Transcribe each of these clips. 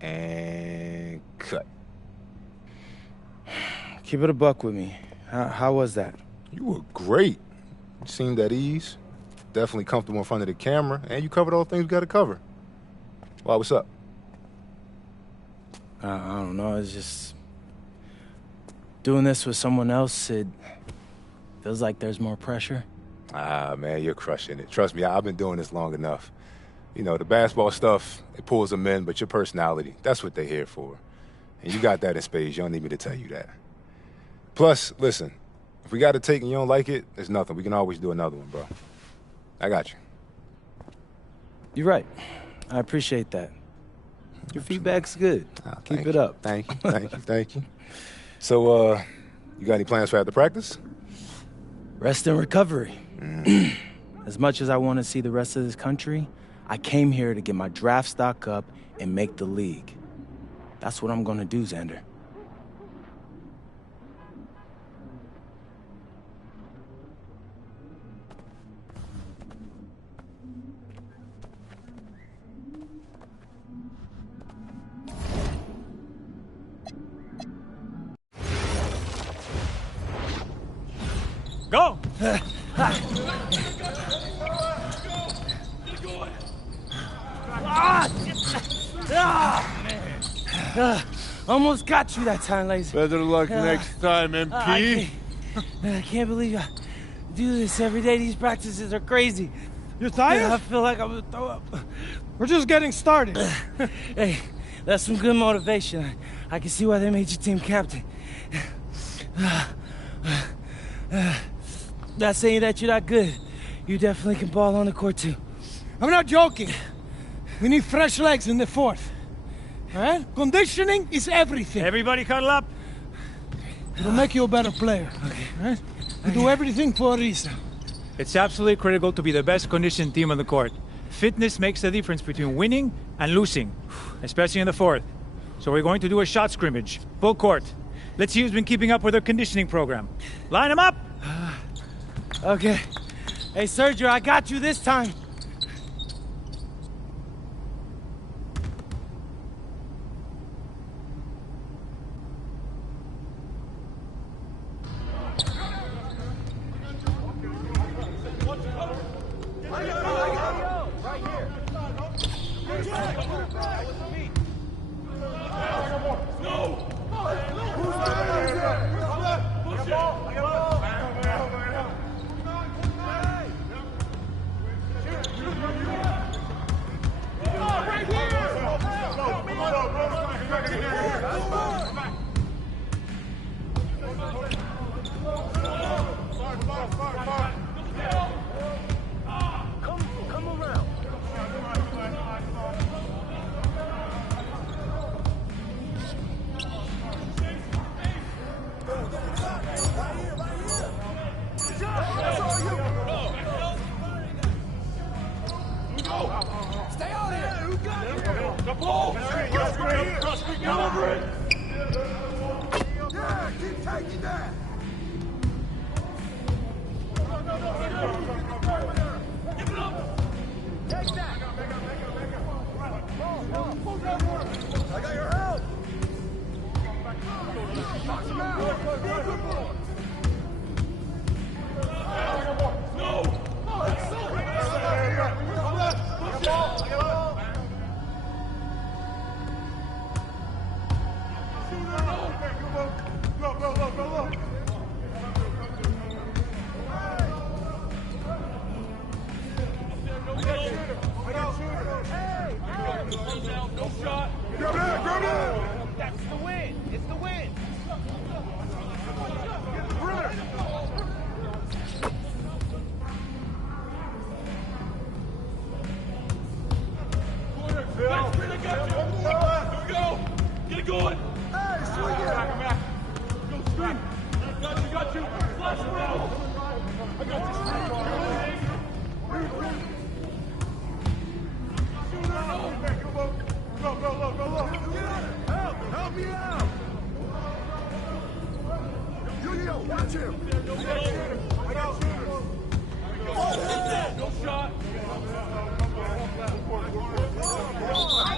And cut. Keep it a buck with me. How was that? You were great. You seemed at ease. Definitely comfortable in front of the camera, and you covered all the things we got to cover. Why, what's up? I don't know, it's just... Doing this with someone else, it feels like there's more pressure. Ah, man, you're crushing it. Trust me, I've been doing this long enough. You know, the basketball stuff, it pulls them in, but your personality, that's what they're here for. And you got that in spades. You don't need me to tell you that. Plus, listen, if we got a take and you don't like it, there's nothing. We can always do another one, bro. I got you. You're right. I appreciate that. Your feedback's good. Keep it up. Thank you, thank you, thank you. So, you got any plans for after practice? Rest and recovery. As much as I want to see the rest of this country, I came here to get my draft stock up and make the league. That's what I'm gonna do, Xander. Go! Almost got you that time, Laser. Better luck next time, MP. I can't believe I do this every day. These practices are crazy. You're tired? I feel like I'm gonna throw up. We're just getting started. Hey, that's some good motivation. I can see why they made you team captain. Not saying that you're not good. You definitely can ball on the court, too. I'm not joking. We need fresh legs in the fourth. All right? Conditioning is everything. Everybody cuddle up. It'll make you a better player. Okay. All right? We do everything for a reason. It's absolutely critical to be the best conditioned team on the court. Fitness makes the difference between winning and losing, especially in the fourth. So we're going to do a shot scrimmage, full court. Let's see who's been keeping up with their conditioning program. Line them up! Okay. Hey, Sergio, I got you this time.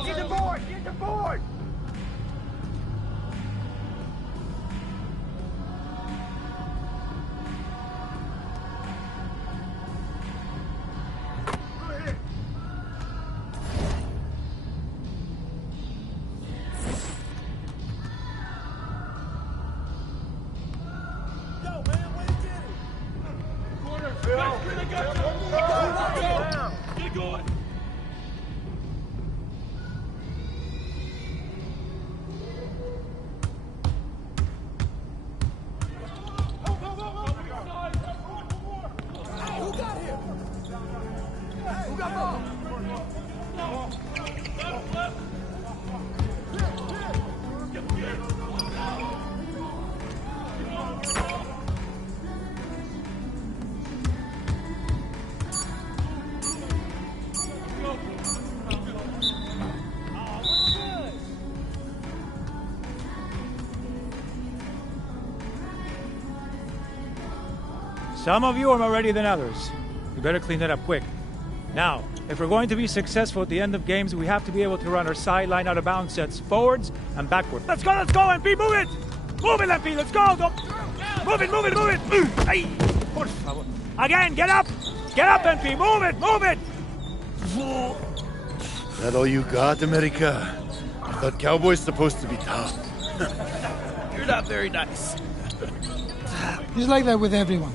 Get the board! Get the board! Some of you are more ready than others. You better clean that up quick. Now, if we're going to be successful at the end of games, we have to be able to run our sideline out of bounds sets forwards and backward. Let's go, MP, move it! Move it, MP, let's go! Move it! Ay, por favor. Again, get up! Get up, MP, move it! That all you got, America? I thought cowboys supposed to be tough. You're not very nice. He's like that with everyone.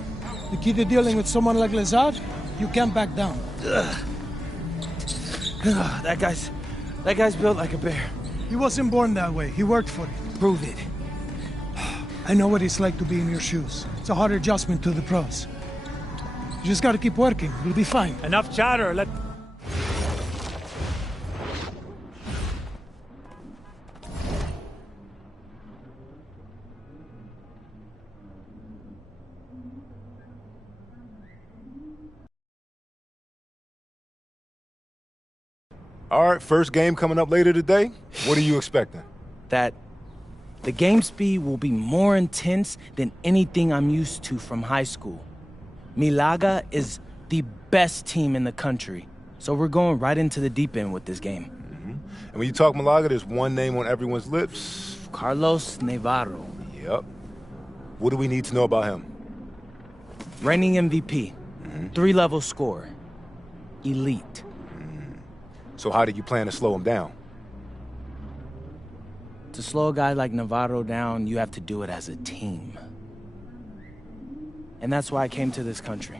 The key to dealing with someone like Lazard, you can't back down. That guy's built like a bear. He wasn't born that way. He worked for it. Prove it. I know what it's like to be in your shoes. It's a hard adjustment to the pros. You just gotta keep working. You'll be fine. Enough chatter, All right, first game coming up later today. What are you expecting? That the game speed will be more intense than anything I'm used to from high school. Malaga is the best team in the country, so we're going right into the deep end with this game. Mm-hmm. And when you talk Malaga, there's one name on everyone's lips. Carlos Navarro. Yep. What do we need to know about him? Reigning MVP. 3-level scorer. Elite. So how do you plan to slow him down? To slow a guy like Navarro down, you have to do it as a team. And that's why I came to this country.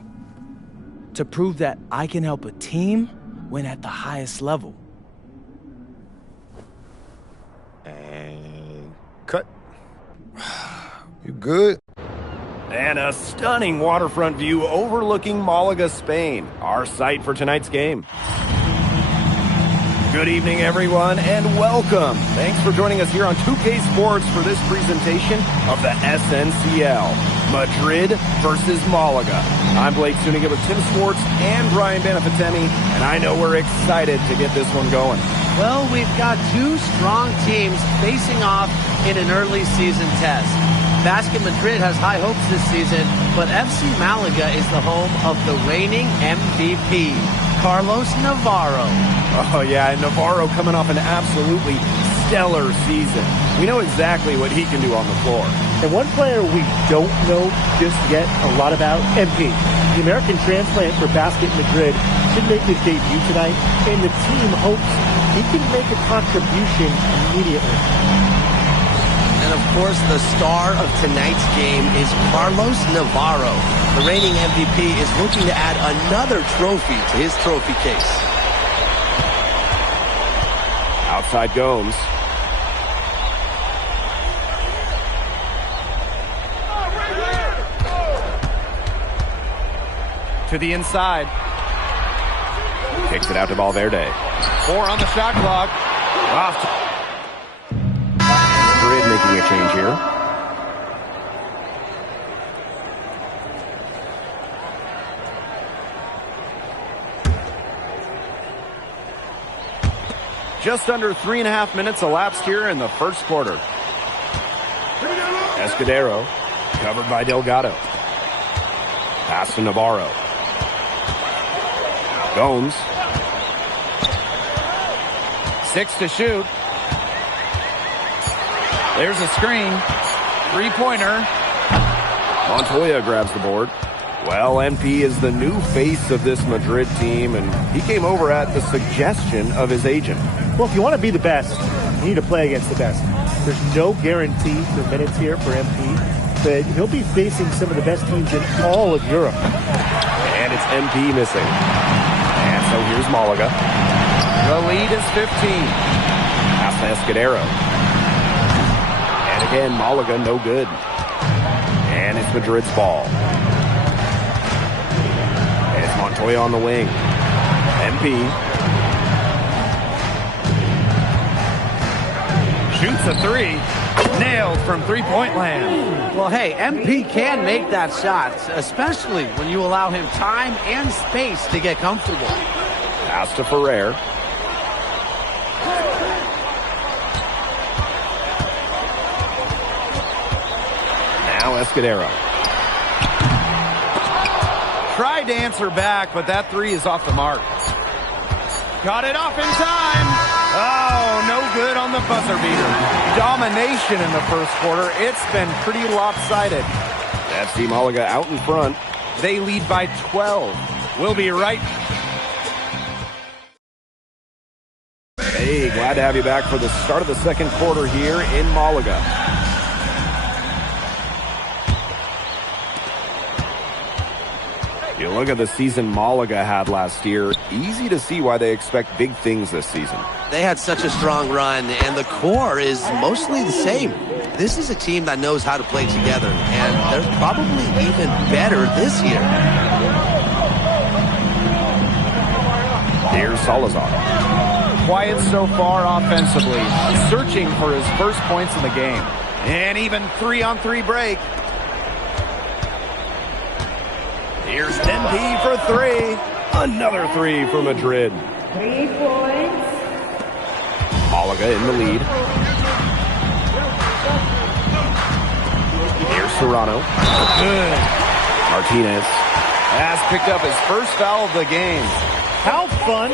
To prove that I can help a team win at the highest level. And cut. You good? And a stunning waterfront view overlooking Malaga, Spain, our site for tonight's game. Good evening, everyone, and welcome. Thanks for joining us here on 2K Sports for this presentation of the SNCL, Madrid versus Malaga. I'm Blake Zuniga with Tim Sports and Brian Benefitemi, and I know we're excited to get this one going. Well, we've got two strong teams facing off in an early season test. Basket Madrid has high hopes this season, but FC Malaga is the home of the reigning MVP, Carlos Navarro. Oh, yeah, and Navarro coming off an absolutely stellar season. We know exactly what he can do on the floor. And one player we don't know just yet a lot about, MP. The American transplant for Basket Madrid should make his debut tonight, and the team hopes he can make a contribution immediately. And of course, the star of tonight's game is Carlos Navarro. The reigning MVP is looking to add another trophy to his trophy case. Outside Gomes. To the inside. Kicks it out to Valverde. 4 on the shot clock. Madrid making a change here. Just under 3.5 minutes elapsed here in the first quarter. Escudero, covered by Delgado. Pass to Navarro. Gomes. 6 to shoot. There's a screen. 3-pointer. Montoya grabs the board. Well, MP is the new face of this Madrid team, and he came over at the suggestion of his agent. Well, if you want to be the best, you need to play against the best. There's no guarantee for minutes here for MP, but he'll be facing some of the best teams in all of Europe. And it's MP missing. And so here's Malaga. The lead is 15. Pass to Escudero. And again, Malaga no good. And it's Madrid's ball. And it's Montoya on the wing. MP. Shoots a 3. Nailed from three-point land. Well, hey, MP can make that shot, especially when you allow him time and space to get comfortable. Pass to Ferrer. Now Escudero. tried to answer back, but that three is off the mark. Got it off in time. Oh, no good on the buzzer beater. Domination in the first quarter. It's been pretty lopsided. FC Malaga out in front. They lead by 12. We'll be right. Hey, glad to have you back for the start of the second quarter here in Malaga. You look at the season Malaga had last year, easy to see why they expect big things this season. They had such a strong run, and the core is mostly the same. This is a team that knows how to play together, and they're probably even better this year. Here's Salazar. Quiet so far offensively, searching for his first points in the game. And even 3-on-3 break. Here's MP for three. Another three for Madrid. 3 points. Malaga in the lead. Here's Serrano. Good. Martinez has picked up his first foul of the game. How fun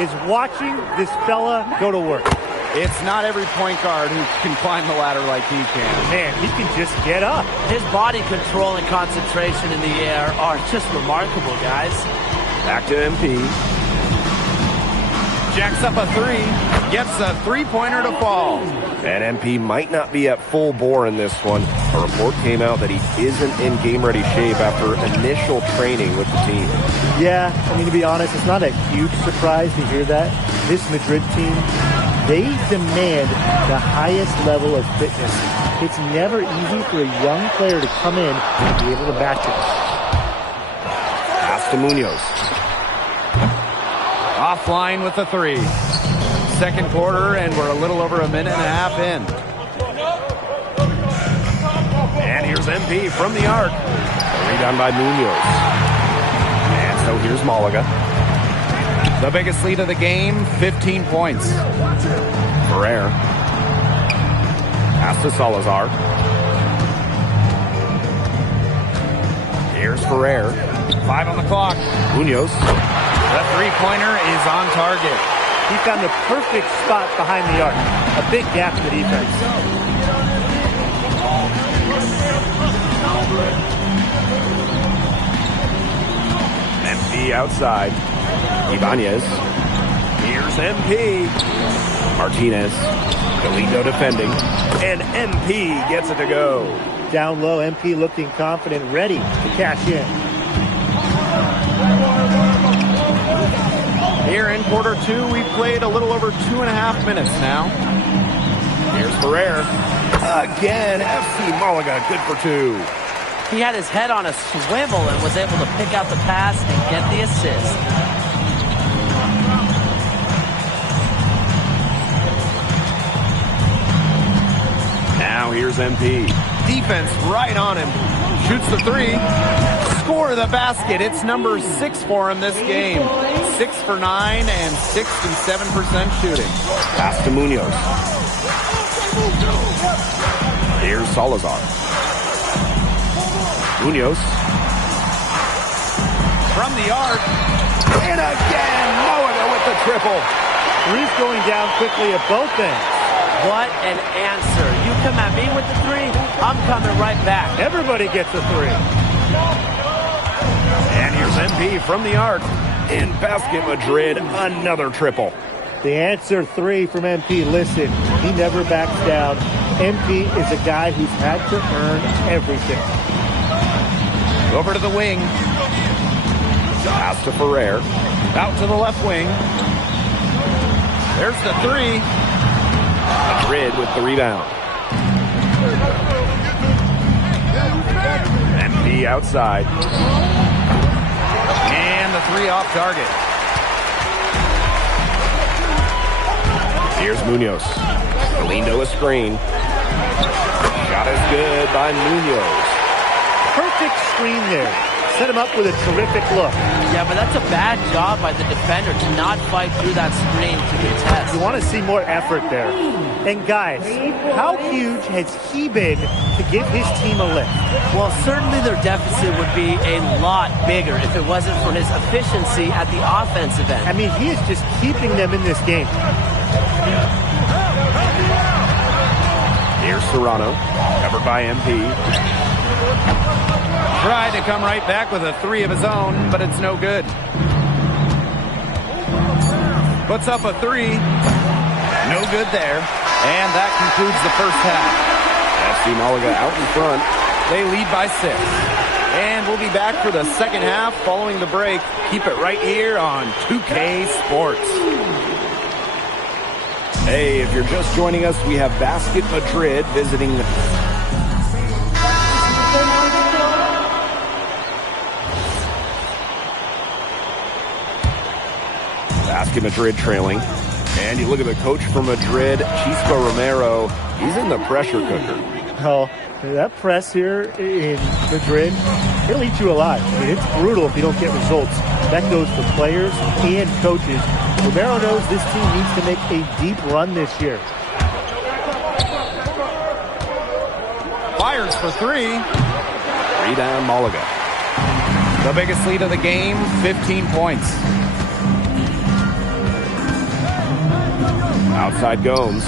is watching this fella go to work? It's not every point guard who can climb the ladder like he can. Man, he can just get up. His body control and concentration in the air are just remarkable, guys. Back to MP. Jacks up a three. Gets a three-pointer to fall. And MP might not be at full bore in this one. A report came out that he isn't in game-ready shape after initial training with the team. Yeah, I mean, to be honest, it's not a huge surprise to hear that. This Madrid team, they demand the highest level of fitness. It's never easy for a young player to come in and be able to match it. Pass to Munoz. Offline with the three. Second quarter, and we're a little over a minute and a half in. And here's MP from the arc. A rebound by Munoz. And so here's Malaga. The biggest lead of the game, 15 points. Ferrer. Pass to Salazar. Here's Ferrer. 5 on the clock. Munoz. The three-pointer is on target. He found the perfect spot behind the arc. A big gap in the defense. MP outside. Ibanez. Here's MP. Martinez. Galindo defending. And MP gets it to go. Down low, MP looking confident, ready to cash in. Here in quarter two, we've played a little over 2.5 minutes now. Here's Ferrer. Again, FC Malaga good for two. He had his head on a swivel and was able to pick out the pass and get the assist. Now here's MP. Defense right on him. Shoots the three. Score the basket. It's number 6 for him this game. 6 for 9 and 67% shooting. Pass to Munoz. Here's Salazar. Munoz. From the arc. And again, Malaga with the triple. Three's going down quickly at both ends. What an answer. You come at me with the three, I'm coming right back. Everybody gets a three. And here's MP from the arc. In basket Madrid, another triple. The answer three from MP. Listen, he never backs down. MP is a guy who's had to earn everything. Over to the wing. Pass to Ferrer. Out to the left wing. There's the three. Madrid with the rebound. MP outside. And the three off target. Here's Munoz. Galindo a screen. Shot is good by Munoz. Perfect screen there. set him up with a terrific look. Yeah, but that's a bad job by the defender to not fight through that screen to contest. You want to see more effort there. And guys, how huge has he been to give his team a lift? Well, certainly their deficit would be a lot bigger if it wasn't for his efficiency at the offensive end. I mean, he is just keeping them in this game. Here's Serrano, covered by MP. Tried to come right back with a three of his own, but it's no good. Puts up a three. No good there. And that concludes the first half. FC Malaga out in front. They lead by 6. And we'll be back for the second half following the break. Keep it right here on 2K Sports. Hey, if you're just joining us, we have Basket Madrid visiting the... Basket Madrid trailing. And you look at the coach from Madrid, Chisco Romero. He's in the pressure cooker. Oh, that press here in Madrid, it'll eat you alive. I mean, it's brutal if you don't get results. That goes for players and coaches. Romero knows this team needs to make a deep run this year. Fires for 3. Rebound Malaga. The biggest lead of the game, 15 points. Outside Gomes.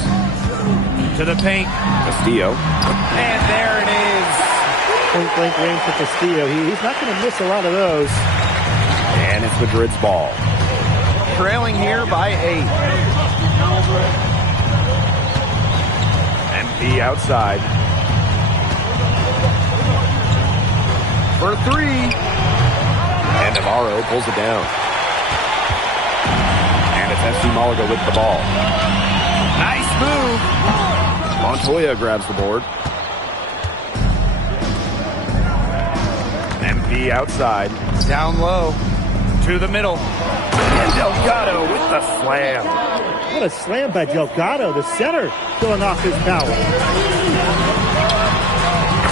To the paint. Castillo. And there it is. Point-blank range for Castillo. He's not going to miss a lot of those. And it's Madrid's ball. Trailing here by 8. MP outside. For 3. And Navarro pulls it down. And it's FC Malaga with the ball. Nice move. Montoya grabs the board. MP outside. Down low. To the middle. And Delgado with the slam. What a slam by Delgado, the center, showing off his power.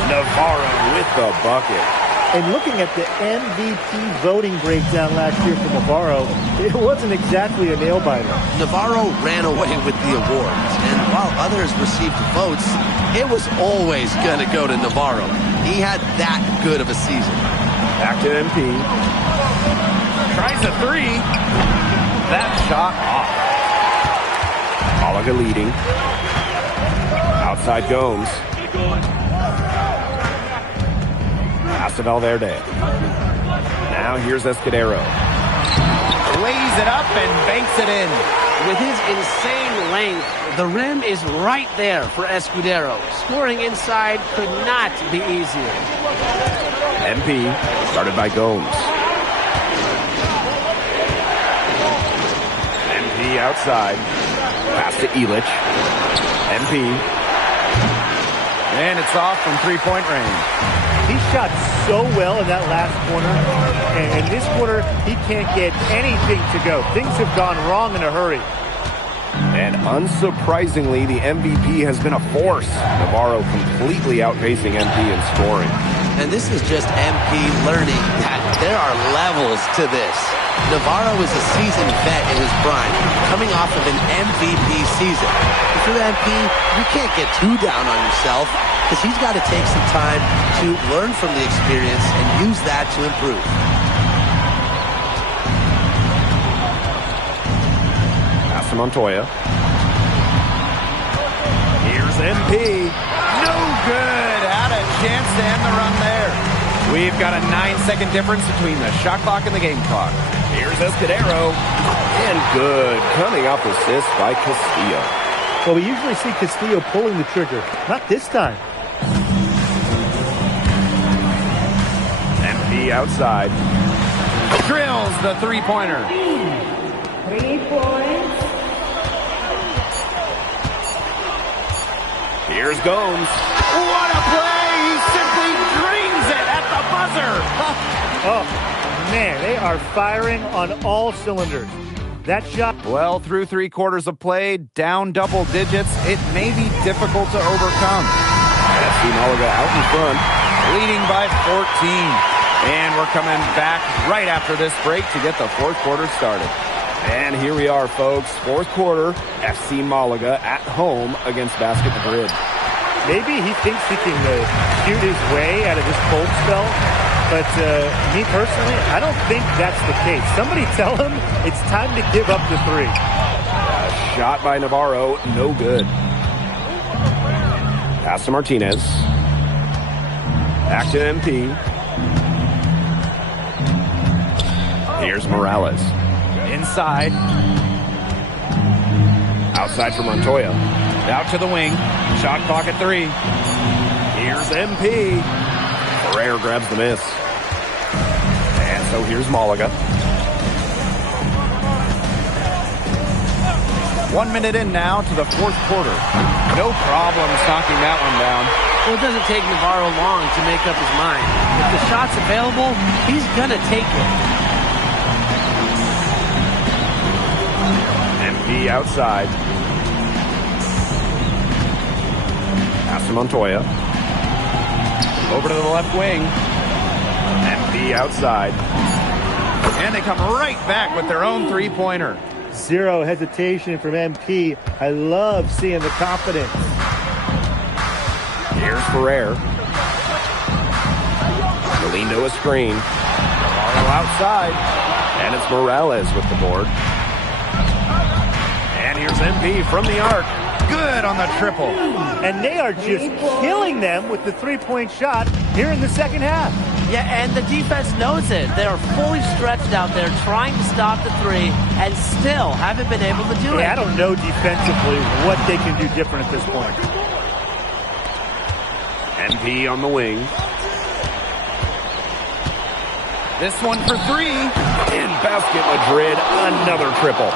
Navarro with the bucket. And looking at the MVP voting breakdown last year for Navarro, it wasn't exactly a nail-biter. Navarro ran away with the awards, and while others received votes, it was always going to go to Navarro. He had that good of a season. Back to MP. Tries a 3. That shot off. Malaga leading. Outside Gomes. Pass to Valverde. Now here's Escudero. Lays it up and banks it in. With his insane length, the rim is right there for Escudero. Scoring inside could not be easier. MP started by Gomes. MP outside. Pass to Illich. MP. And it's off from three-point range. He shot so well in that last corner, and in this quarter, he can't get anything to go. Things have gone wrong in a hurry. And unsurprisingly, the MVP has been a force. Navarro completely outpacing MP in scoring. And this is just MP learning that there are levels to this. Navarro is a seasoned vet in his prime, coming off of an MVP season. If you're MP, you can't get too down on yourself, because he's got to take some time to learn from the experience and use that to improve. Pass to Montoya. Here's MP. No good. Had a chance to end the run there. We've got a 9-second difference between the shot clock and the game clock. Here's Escudero. And good. Coming up assist by Castillo. Well, we usually see Castillo pulling the trigger. Not this time. MP outside. Drills the three-pointer. 3 points. Here's Gomes. What a play! He simply dreams it at the buzzer. Oh, man, they are firing on all cylinders. That shot. Well, through 3 quarters of play, down double digits, it may be difficult to overcome. FC Malaga out in front, leading by 14. And we're coming back right after this break to get the fourth quarter started. And here we are, folks. Fourth quarter, FC Malaga at home against Basket Madrid. Maybe he thinks he can shoot his way out of this cold spell, but me personally, I don't think that's the case. Somebody tell him it's time to give up the three. Shot by Navarro, no good. Pass to Martinez. Back to MP. Here's Morales. Inside. Outside for Montoya. Out to the wing. Shot clock at 3. Here's MP. Ferrer grabs the miss. And so here's Malaga. 1 minute in now to the fourth quarter. No problems knocking that one down. Well, it doesn't take Navarro long to make up his mind. If the shot's available, he's gonna take it. MP outside. Pass to Montoya. Over to the left wing. MP outside. And they come right back with their own three-pointer. Zero hesitation from MP. I love seeing the confidence. Here's Ferrer. Galindo a screen. Navarro outside. And it's Morales with the board. And here's MP from the arc. Good on the triple. And they are just killing them with the three-point shot here in the second half. Yeah, and the defense knows it. They are fully stretched out there trying to stop the three and still haven't been able to do it. I don't know defensively what they can do different at this point. MP on the wing. This one for 3. In Basket Madrid, another triple.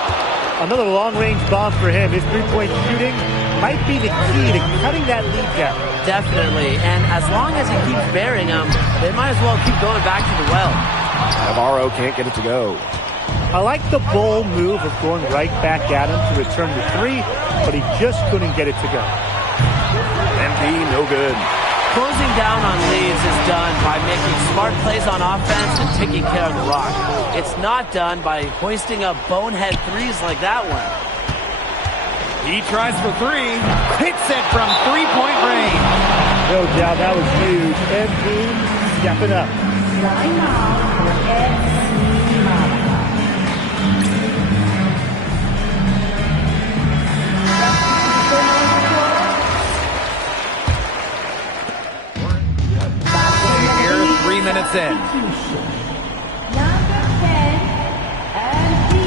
Another long-range bomb for him. His three-point shooting might be the key to cutting that lead down. Definitely, and as long as he keeps burying them, they might as well keep going back to the well. Navarro can't get it to go. I like the bold move of going right back at him to return the three, but he just couldn't get it to go. MP, no good. Closing down on leads is done by making smart plays on offense and taking care of the rock. It's not done by hoisting up bonehead threes like that one. He tries for 3. Hits it from three-point range. No doubt that was huge. MP stepping up. Timeout for FC Malaga. Here, 3 minutes in. Number 10, MP.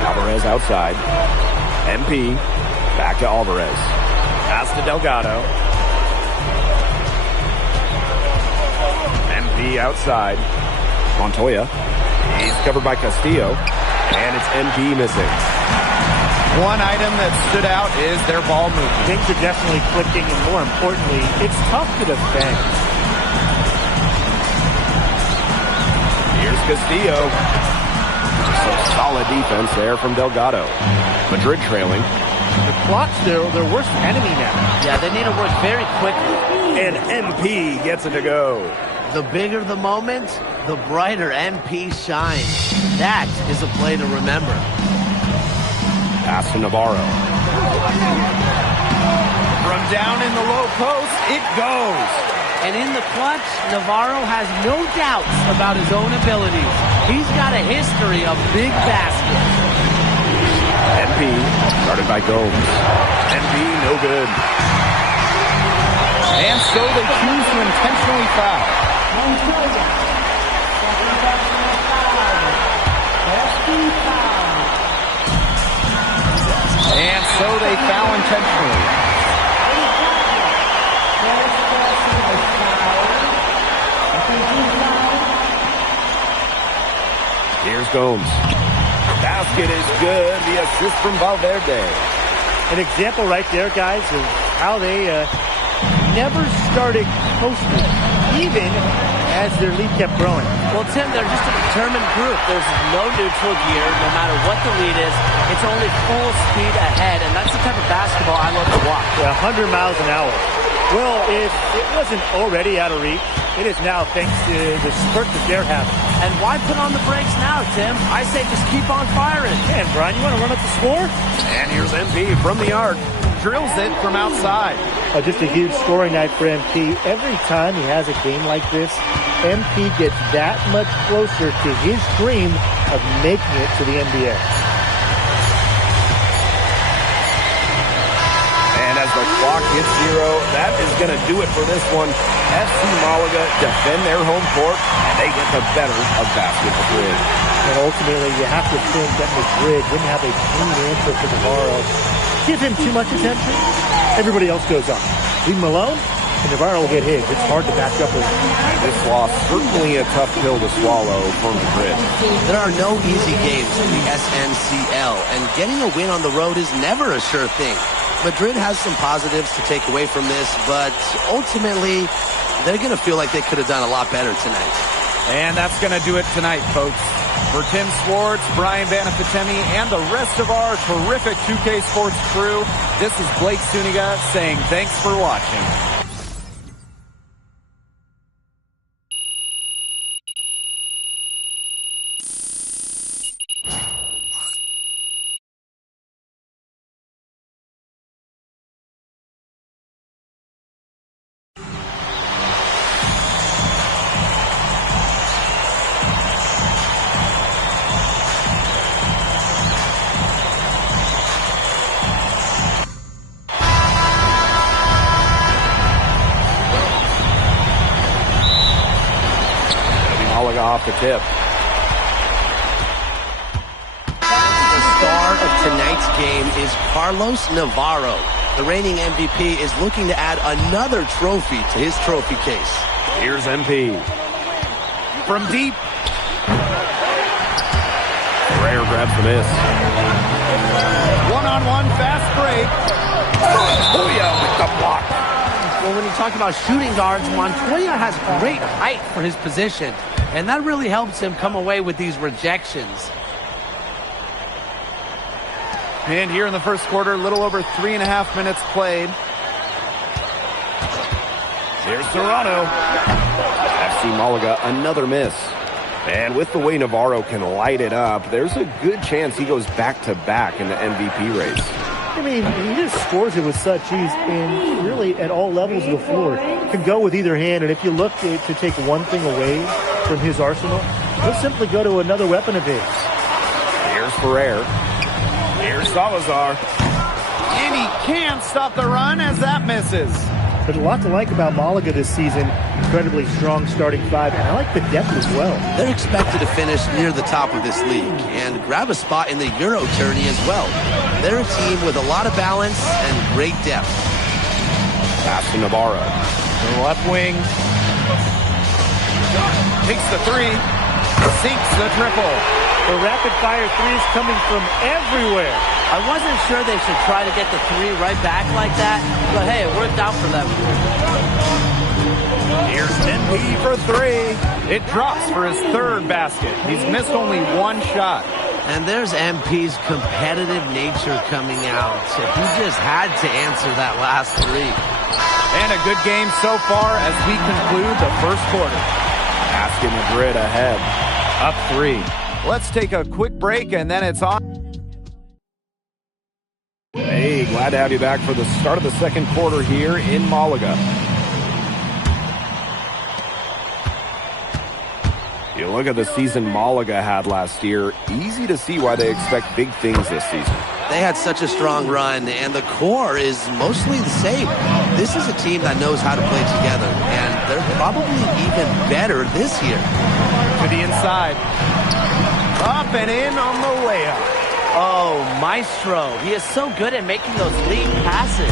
Alvarez outside. MP back to Alvarez. Pass to Delgado. MP outside. Montoya. He's covered by Castillo. And it's MP missing. One item that stood out is their ball movement. Things are definitely clicking, and more importantly, it's tough to defend. Here's Castillo. Some solid defense there from Delgado. Madrid trailing. The clock's their worst enemy now. Yeah, they need to work very quickly. And MP gets it to go. The bigger the moment, the brighter MP shines. That is a play to remember. Pass to Navarro. From down in the low post, it goes. And in the clutch, Navarro has no doubts about his own abilities. He's got a history of big baskets. MP started by Gomes. MP no good. And so they choose to intentionally foul. Montoya. Second personal foul. First team foul. And so they foul intentionally. First personal foul. Second team foul. Here's Gomes. Basket is good. The assist from Valverde. An example right there, guys, of how they never started coasting, even as their lead kept growing. Well, Tim, they're just a determined group. There's no neutral gear, no matter what the lead is. It's only full speed ahead, and that's the type of basketball I love to watch. Yeah, 100 miles an hour. Well, if it wasn't already out of reach, it is now thanks to the spurt that they're having. And why put on the brakes now, Tim? I say just keep on firing. Man, Brian, you want to run up the score? And here's MP from the arc. Drills it from outside. Just a huge scoring night for MP. Every time he has a game like this, MP gets that much closer to his dream of making it to the NBA. And as the clock hits 0, that is going to do it for this one. FC Malaga defend their home court, and they get the better of Basket Madrid. And ultimately, you have to think that Madrid wouldn't have a clean answer for Navarro. Give him too much attention, everybody else goes on. Leave him alone, and Navarro will get his. It's hard to back up with him. This loss, certainly a tough pill to swallow for Madrid. There are no easy games in the SNCL, and getting a win on the road is never a sure thing. Madrid has some positives to take away from this, but ultimately, they're going to feel like they could have done a lot better tonight. And that's going to do it tonight, folks. For Tim Swartz, Brian Banafitemi, and the rest of our terrific 2K Sports crew, this is Blake Suniga saying thanks for watching. Off the tip. The star of tonight's game is Carlos Navarro. The reigning MVP is looking to add another trophy to his trophy case. Here's MP. From deep. Ferrer grabs the miss. One-on-one fast break. Montoya with the block. Well, when you talk about shooting guards, Montoya has great height for his position. And that really helps him come away with these rejections. And here in the first quarter, a little over 3.5 minutes played. Here's Serrano. FC Malaga, another miss. And with the way Navarro can light it up, there's a good chance he goes back-to-back in the MVP race. I mean, he just scores it with such ease, and really at all levels of the floor. Can go with either hand, and if you look to take one thing away from his arsenal, he'll simply go to another weapon of his. Here's Ferrer. Here's Salazar. And he can't stop the run as that misses. There's a lot to like about Malaga this season. Incredibly strong starting five, and I like the depth as well. They're expected to finish near the top of this league and grab a spot in the Euro tourney as well. They're a team with a lot of balance and great depth. Pass to Navarro. The left wing. Takes the three. Sinks the triple. The rapid-fire threes coming from everywhere. I wasn't sure they should try to get the three right back like that, but hey, it worked out for them. Here's MP for three. It drops for his third basket. He's missed only one shot. And there's MP's competitive nature coming out. So he just had to answer that last three. And a good game so far as we conclude the first quarter. Basket Madrid ahead. Up 3. Let's take a quick break and then it's on. Hey, glad to have you back for the start of the second quarter here in Malaga. You look at the season Malaga had last year, easy to see why they expect big things this season. They had such a strong run, and the core is mostly the same. This is a team that knows how to play together, and they're probably even better this year. To the inside. Up and in on the layup. Oh, Maestro. He is so good at making those lead passes.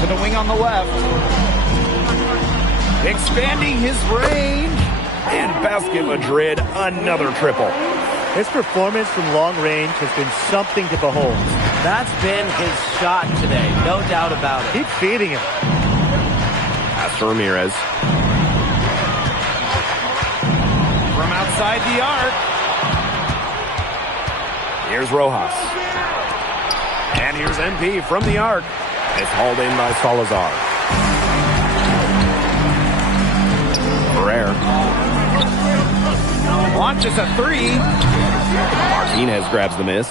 To the wing on the left. Expanding his range. And Basket Madrid, another triple. His performance from long range has been something to behold. That's been his shot today, no doubt about it. Keep feeding him. Pass to Ramirez. From outside the arc. Here's Rojas. And here's MP from the arc. It's hauled in by Salazar. Ferrer. Launches a three. Martinez grabs the miss.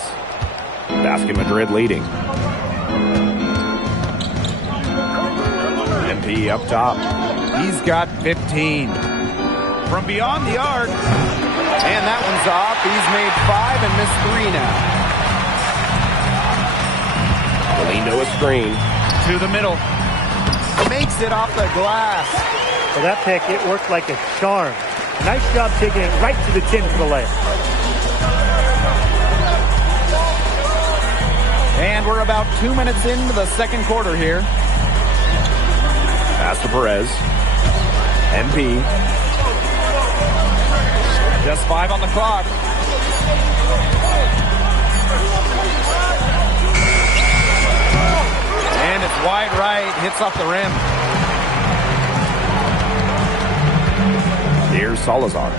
Basket Madrid leading. MP up top. He's got 15. From beyond the arc. And that one's off. He's made 5 and missed 3 now. Galindo a screen. To the middle. Makes it off the glass. For that pick, it worked like a charm. Nice job taking it right to the tin for the layup. And we're about 2 minutes into the second quarter here. Pass to Perez. MP. Just 5 on the clock. And it's wide right. Hits off the rim. Here's Salazar.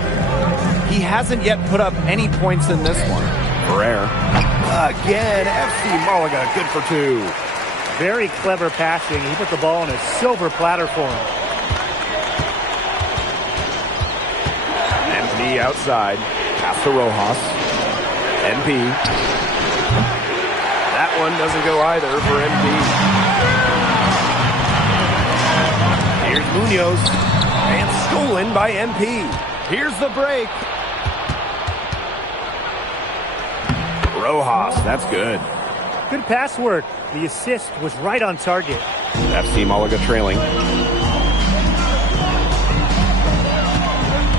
He hasn't yet put up any points in this one. Ferrer. Again, FC Malaga, good for 2. Very clever passing. He put the ball on a silver platter for him. MP outside. Pass to Rojas. MP. That one doesn't go either for MP. Here's Munoz. And stolen by MP. Here's the break. Rojas, that's good. Good pass work. The assist was right on target. FC Malaga trailing.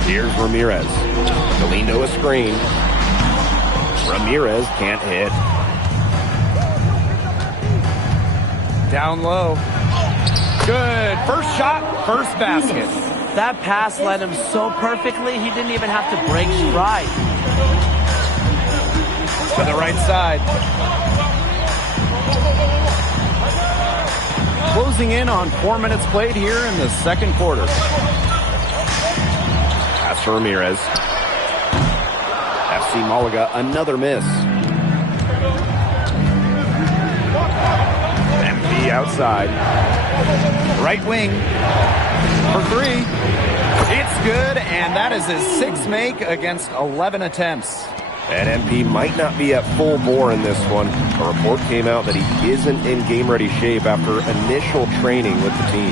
Here's Ramirez. Galindo a screen. Ramirez can't hit. Down low. Good. First shot, first basket. That pass led him so perfectly, he didn't even have to break stride. To the right side. Closing in on 4 minutes played here in the second quarter. Pass to Ramirez. FC Malaga, another miss. MP outside. Right wing for 3. It's good, and that is his 6th make against 11 attempts. And MP might not be at full bore in this one. A report came out that he isn't in game-ready shape after initial training with the team.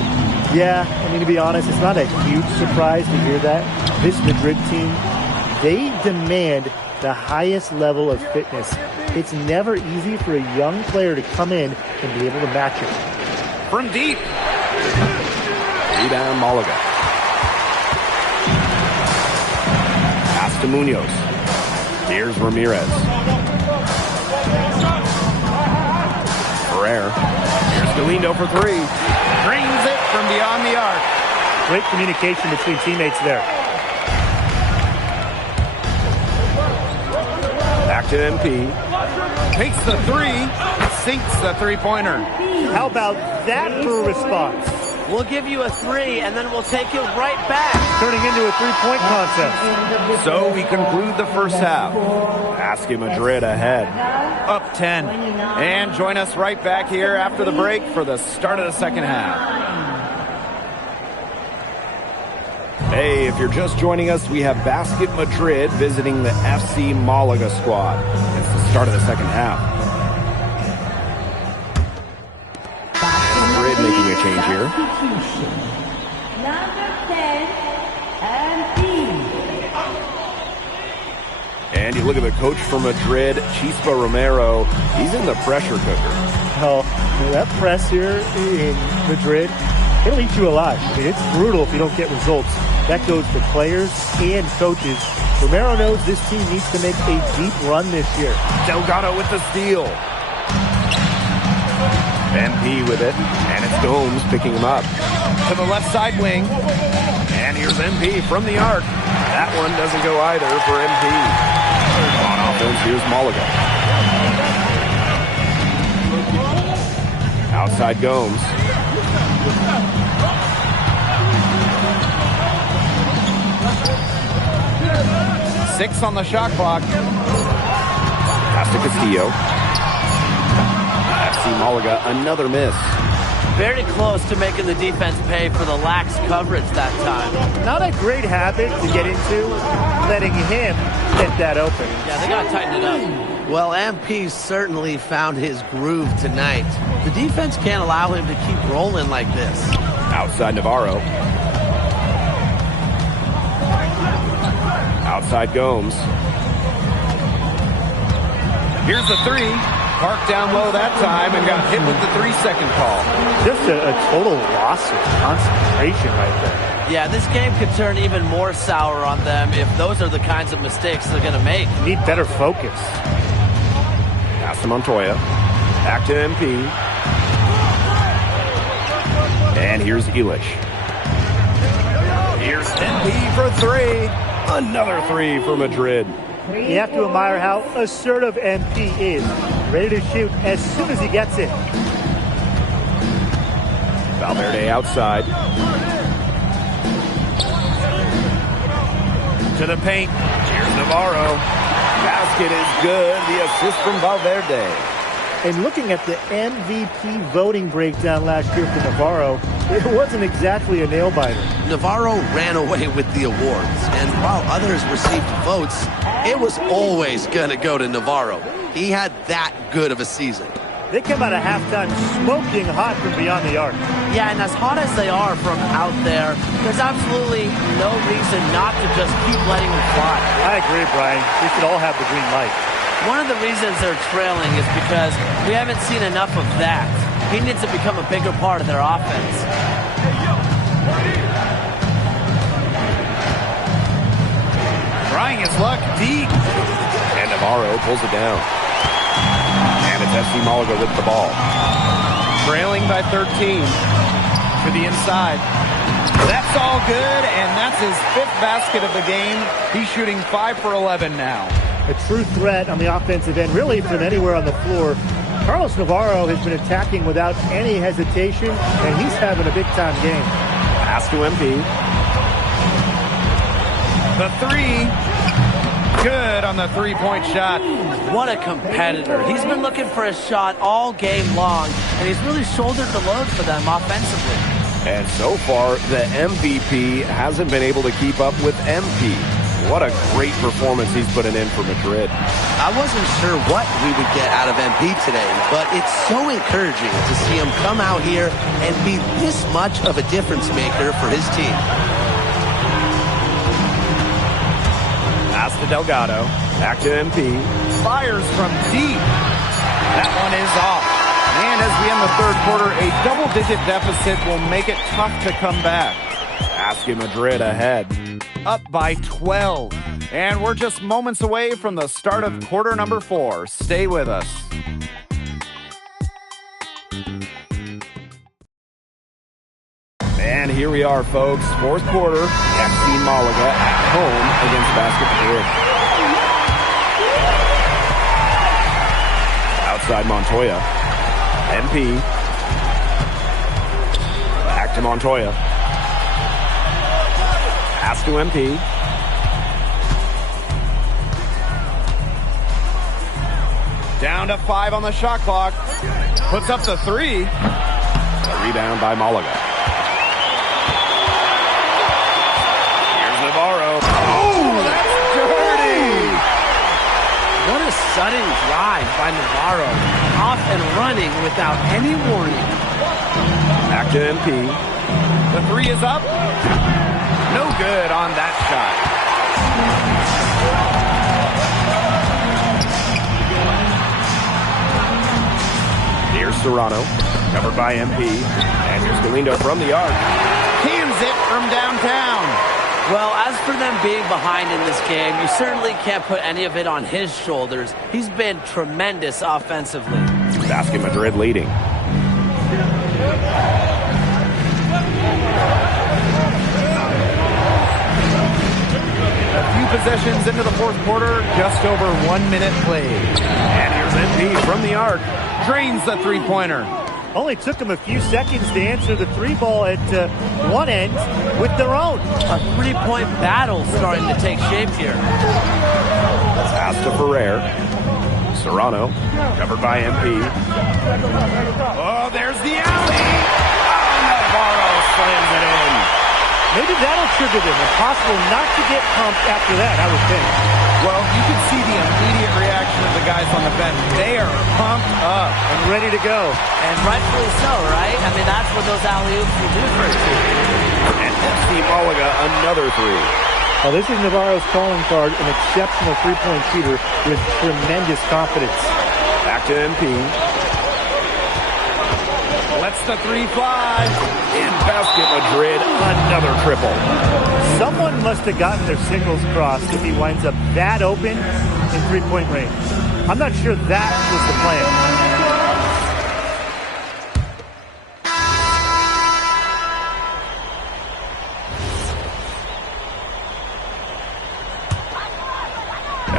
Yeah, I mean, to be honest, it's not a huge surprise to hear that. This Madrid team, they demand the highest level of fitness. It's never easy for a young player to come in and be able to match it. From deep. Rebound Malaga. Pass to Munoz. Here's Ramirez. Ferrer. Here's Galindo for 3. Drains it from beyond the arc. Great communication between teammates there. Back to MP. Takes the 3. Sinks the three-pointer. How about that for a response? We'll give you a 3, and then we'll take it right back. Turning into a three-point contest. So we conclude the first half. Basket Madrid ahead. Up 10. And join us right back here after the break for the start of the second half. Hey, if you're just joining us, we have Basket Madrid visiting the FC Malaga squad. It's the start of the second half. Madrid making a change here. Number 10, MP. And you look at the coach from Madrid, Chispa Romero. He's in the pressure cooker. Oh, that press here in Madrid, it'll eat you alive. I mean, it's brutal if you don't get results. That goes for players and coaches. Romero knows this team needs to make a deep run this year. Delgado with the steal. MP with it, and it's Gomes picking him up. To the left side wing. And here's MP from the arc. That one doesn't go either for MP. On offense, here's Malaga. Outside Gomes. 6 on the shot clock. Pass to Castillo. FC Malaga, another miss. Very close to making the defense pay for the lax coverage that time. Not a great habit to get into, letting him get that open. Yeah, they got to tighten it up. Well, MP certainly found his groove tonight. The defense can't allow him to keep rolling like this. Outside Navarro. Outside Gomes. Here's the 3. Parked down low that time and got hit with the 3-second call. Just a total loss of concentration right there. Yeah, this game could turn even more sour on them if those are the kinds of mistakes they're going to make. Need better focus. Pass to Montoya. Back to MP. And here's Illich. Here's MP for 3. Another 3 for Madrid. You have to admire how assertive MP is. Ready to shoot as soon as he gets it. Valverde outside. To the paint. Here's Navarro. Basket is good. The assist from Valverde. And looking at the MVP voting breakdown last year for Navarro, it wasn't exactly a nail-biter. Navarro ran away with the awards, and while others received votes, it was always going to go to Navarro. He had that good of a season. They come out of halftime smoking hot from beyond the arc. Yeah, and as hot as they are from out there, there's absolutely no reason not to just keep letting them fly. I agree, Brian. We should all have the green light. One of the reasons they're trailing is because we haven't seen enough of that. He needs to become a bigger part of their offense. Trying his luck deep. And Navarro pulls it down. And it's FC Malaga with the ball. Trailing by 13. To the inside. That's all good, and that's his 5th basket of the game. He's shooting 5 for 11 now. A true threat on the offensive end, really from anywhere on the floor. Carlos Navarro has been attacking without any hesitation, and he's having a big-time game. Pass to MP. The 3. Good on the 3-point shot. What a competitor. He's been looking for a shot all game long, and he's really shouldered the load for them offensively. And so far, the MVP hasn't been able to keep up with MP. What a great performance he's putting in for Madrid. I wasn't sure what we would get out of MP today, but it's so encouraging to see him come out here and be this much of a difference maker for his team. Pass to Delgado. Back to MP. Fires from deep. That one is off. And as we end the third quarter, a double-digit deficit will make it tough to come back. Basket Madrid ahead. Up by 12. And we're just moments away from the start of quarter number 4. Stay with us. And here we are, folks. Fourth quarter. FC Malaga at home against Basket Madrid. Outside Montoya. MP. Back to Montoya. Pass to MP. Down to 5 on the shot clock. Puts up the 3. A rebound by Malaga. Here's Navarro. Oh, that's dirty! What a sudden drive by Navarro. Off and running without any warning. Back to MP. The 3 is up. No good on that shot. Here's Serrano, covered by MP. And here's Galindo from the arc. Cans it from downtown. Well, as for them being behind in this game, you certainly can't put any of it on his shoulders. He's been tremendous offensively. Basket Madrid leading. A few possessions into the fourth quarter, just over 1 minute played. And here's MP from the arc. Drains the three-pointer. Only took them a few seconds to answer the three ball at one end with their own. A three-point battle starting to take shape here. Pass to Ferrer. Serrano, covered by MP. Oh, there's the alley! Oh, Navarro slams it in. Maybe that'll trigger them. Impossible not to get pumped after that, I would think. Well, you can see the immediate reaction of the guys on the bench. They are pumped up and ready to go. And rightfully so, right? I mean, that's what those alley-oops will do for a team. And FC Malaga, another three. Well, this is Navarro's calling card, an exceptional three-point shooter with tremendous confidence. Back to MP. Lets the three fly. In basket, Madrid, another triple. Someone must have gotten their signals crossed if he winds up that open in three-point range. I'm not sure that was the plan.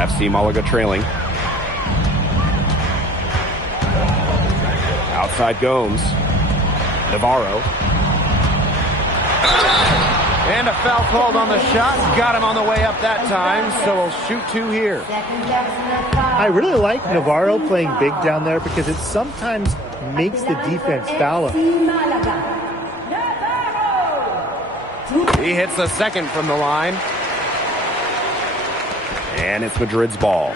FC Malaga trailing. Outside Gomes. Navarro. And a foul called on the shot. Got him on the way up that time, so we'll shoot two here. I really like Navarro playing big down there because it sometimes makes the defense foul him. He hits a second from the line. And it's Madrid's ball.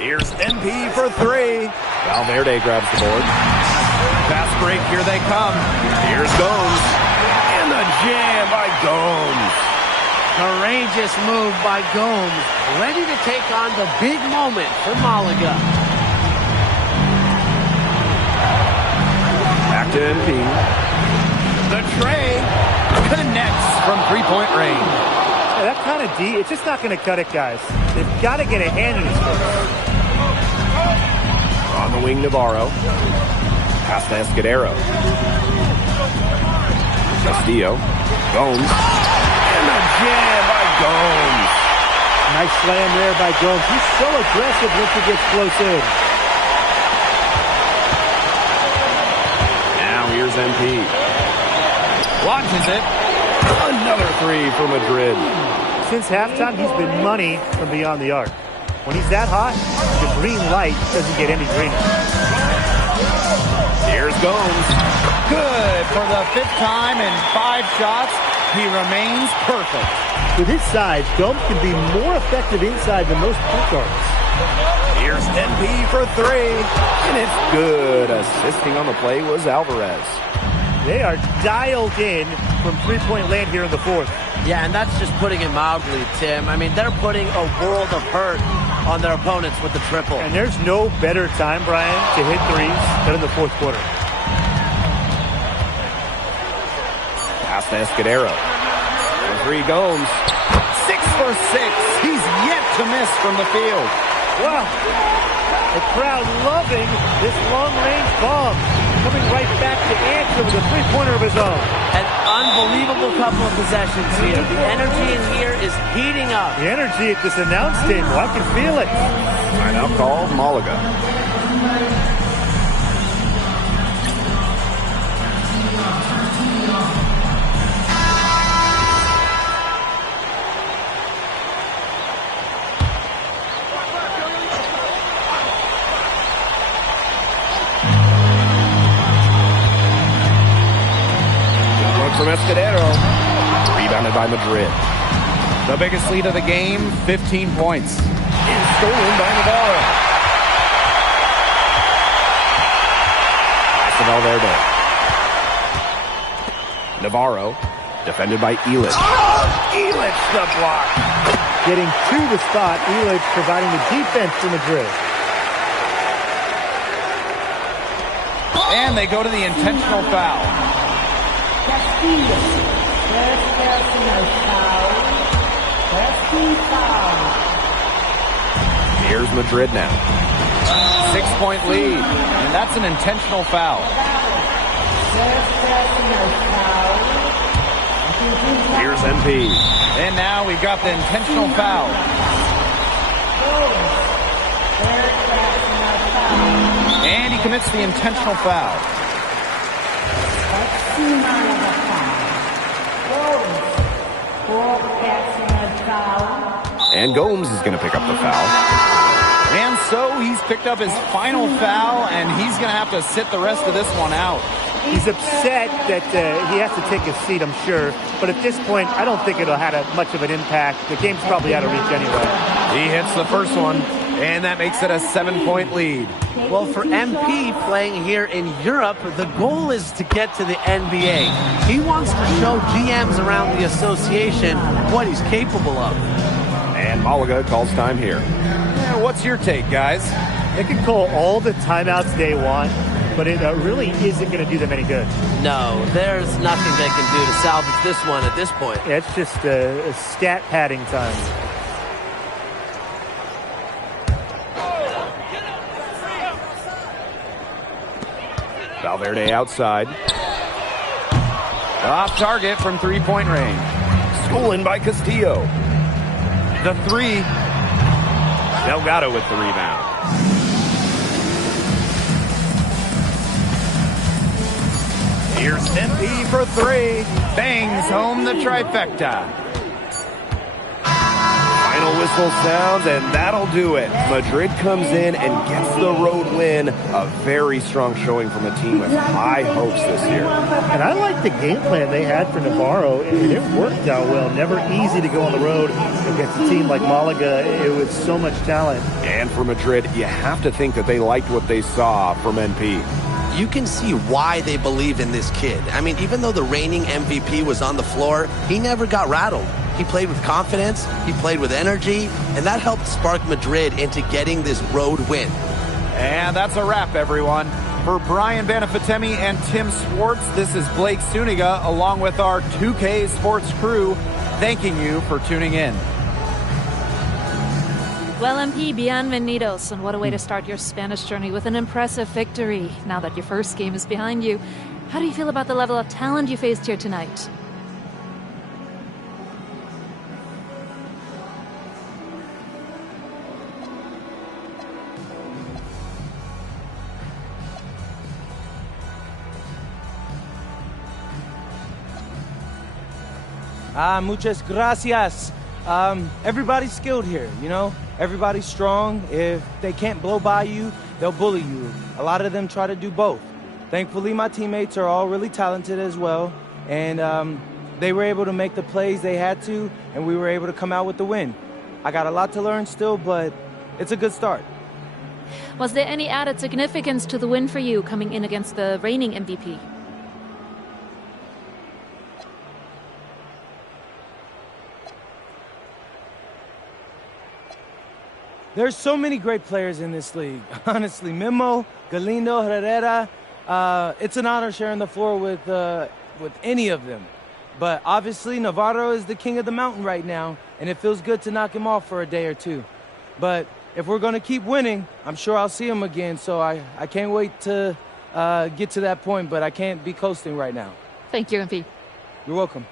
Here's MP for three. Valverde grabs the board. Fast break, here they come. Here's Gomes. And the jam by Gomes. Courageous move by Gomes. Ready to take on the big moment for Malaga. Back to MP. The tray connects from three-point range. Yeah, that kind of D, it's just not going to cut it, guys. They've got to get a hand in his face. On the wing, Navarro. Pass to Escudero. Castillo. Gomes. And the jam by Gomes. Nice slam there by Gomes. He's so aggressive once he gets close in. Now here's MP. Launches it. Another three for Madrid. Since halftime, he's been money from beyond the arc. When he's that hot, the green light doesn't get any greener. Here's Gomes. Good for the fifth time in 5 shots. He remains perfect. With his size, Gomes can be more effective inside than most point guards. Here's MP for three. And it's good. Assisting on the play was Alvarez. They are dialed in from three-point land here in the fourth. Yeah, and that's just putting it mildly, Tim. I mean, they're putting a world of hurt on their opponents with the triple. And there's no better time, Brian, to hit threes than in the fourth quarter. Pass to Escudero. For three Gomes. 6 for 6. He's yet to miss from the field. Wow. The crowd loving this long-range bomb. Coming right back to answer with a three-pointer of his own. An unbelievable couple of possessions here. The energy in here is heating up. The energy at this announce table, I can feel it. Timeout call, Malaga. From Escudero. Rebounded by Madrid. The biggest lead of the game, 15 points. And stolen by Navarro. Pass to Valverde. Navarro, defended by Illich. Oh, Illich the block. Getting to the spot, Illich providing the defense for Madrid. And they go to the intentional foul. Castillo. First personal foul. First team foul. Here's Madrid now. 6-point lead. And that's an intentional foul. First personal foul. Here's MP. And now we've got the intentional foul. First personal foul. And he commits the intentional foul. FC Malaga foul. Gomes for personal foul. And Gomes is going to pick up the foul. And so he's picked up his final foul, and he's going to have to sit the rest of this one out. He's upset that he has to take his seat, I'm sure. But at this point, I don't think it'll have much of an impact. The game's probably out of reach anyway. He hits the first one, and that makes it a 7-point lead. Well, for MP playing here in Europe, the goal is to get to the NBA. He wants to show GMs around the association what he's capable of. And Malaga calls time here. What's your take, guys? They can call all the timeouts they want, but it really isn't going to do them any good. No, there's nothing they can do to salvage this one at this point. Yeah, it's just a stat padding time. Valverde outside. Off target from three-point range. Stolen by Castillo. The three. Delgado with the rebound. Here's MP for three. Bangs home the trifecta. Final whistle sounds, and that'll do it. Madrid comes in and gets the road win. A very strong showing from a team with high hopes this year. And I like the game plan they had for Navarro, and it worked out well. Never easy to go on the road against a team like Malaga with so much talent. And for Madrid, you have to think that they liked what they saw from NP. You can see why they believe in this kid. I mean, even though the reigning MVP was on the floor, he never got rattled. He played with confidence, he played with energy, and that helped spark Madrid into getting this road win. And that's a wrap, everyone. For Brian Banafitemi and Tim Swartz, this is Blake Suniga, along with our 2K Sports crew, thanking you for tuning in. Well, MP, bienvenidos, and what a way to start your Spanish journey with an impressive victory. Now that your first game is behind you, how do you feel about the level of talent you faced here tonight? Muchas gracias. Everybody's skilled here, you know? Everybody's strong. If they can't blow by you, they'll bully you. A lot of them try to do both. Thankfully, my teammates are all really talented as well, and they were able to make the plays they had to, and we were able to come out with the win. I got a lot to learn still, but it's a good start. Was there any added significance to the win for you coming in against the reigning MVP? There's so many great players in this league. Honestly, Memo, Galindo, Herrera. It's an honor sharing the floor with any of them. But obviously, Navarro is the king of the mountain right now, and it feels good to knock him off for a day or two. But if we're going to keep winning, I'm sure I'll see him again. So I can't wait to get to that point, but I can't be coasting right now. Thank you, MP. You're welcome.